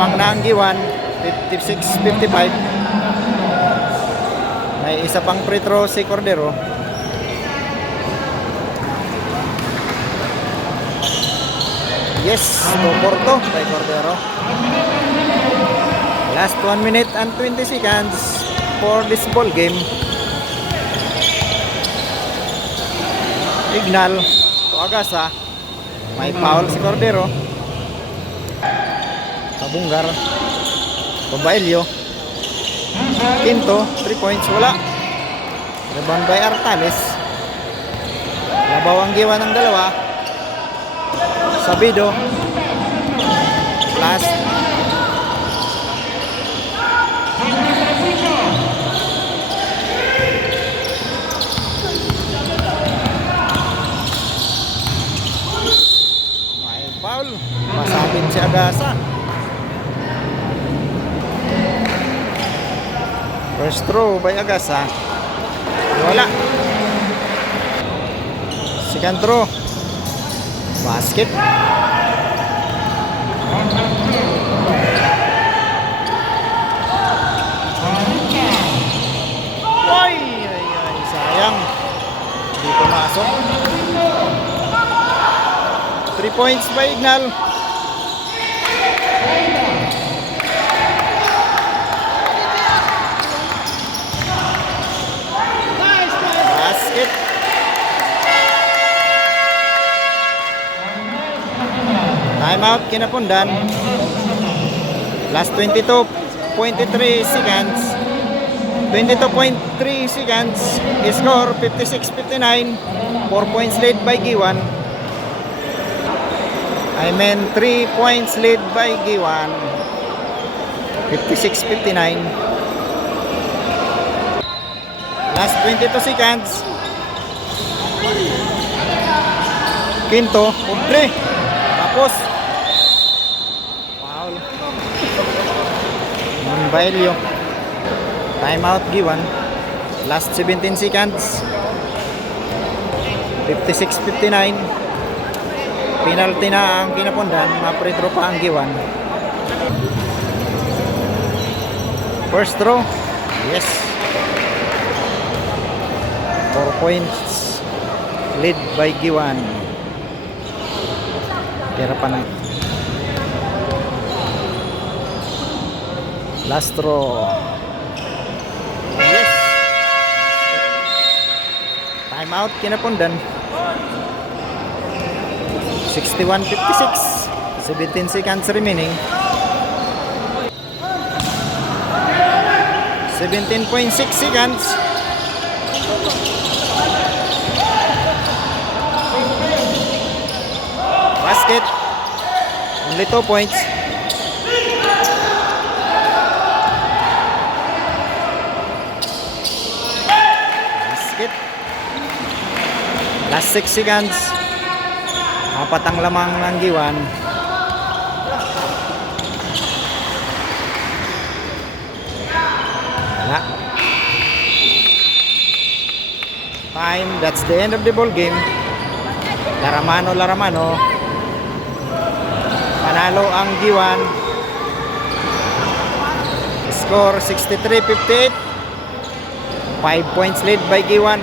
Lamang na ang Giwan, 56-55. May isa pang free throw si Cordero. Yes, 2-4 by Cordero. Last 1 minute and 20 seconds for this ball game. Ignal to Agasa. May foul si Cordero. Kabunggar. Babailyo. Quinto, 3 points, wala. Rebound by Artales. Labaw ang Giwan ng dalawa. Sabido. Last. May foul. Masabit si Agasa. First throw by Agasa. Wala. Second throw. Basket. Ay, sayang. Hindi pumasok. 3 points by Ignal. Basket. Time out, Kinapundan. Last 22.3 seconds. 22.3 seconds. Score 56-59. 4 points lead by Giwan. 3 points lead by Giwan. 56-59. Last 22 seconds. Quinto, kumple. Tapos foul. Bailio. Time out Giwan. Last 17 seconds. 56-59. Penalty na ang Kinapundan. Ma-free throw pa ang Giwan. First throw. Yes. 4 points lead by Giwan. Tira pa na. Last throw. Yes. Time out Kinapundan. 61-56. 17 seconds remaining. 17.6 seconds. Basket. Only 2 points. Basket. Last 6 seconds. Apat ang lamang ng Giwan. Wala. Time. That's the end of the ball game. Laramano. Panalo ang Giwan. Score 63-58. 5 points lead by Giwan.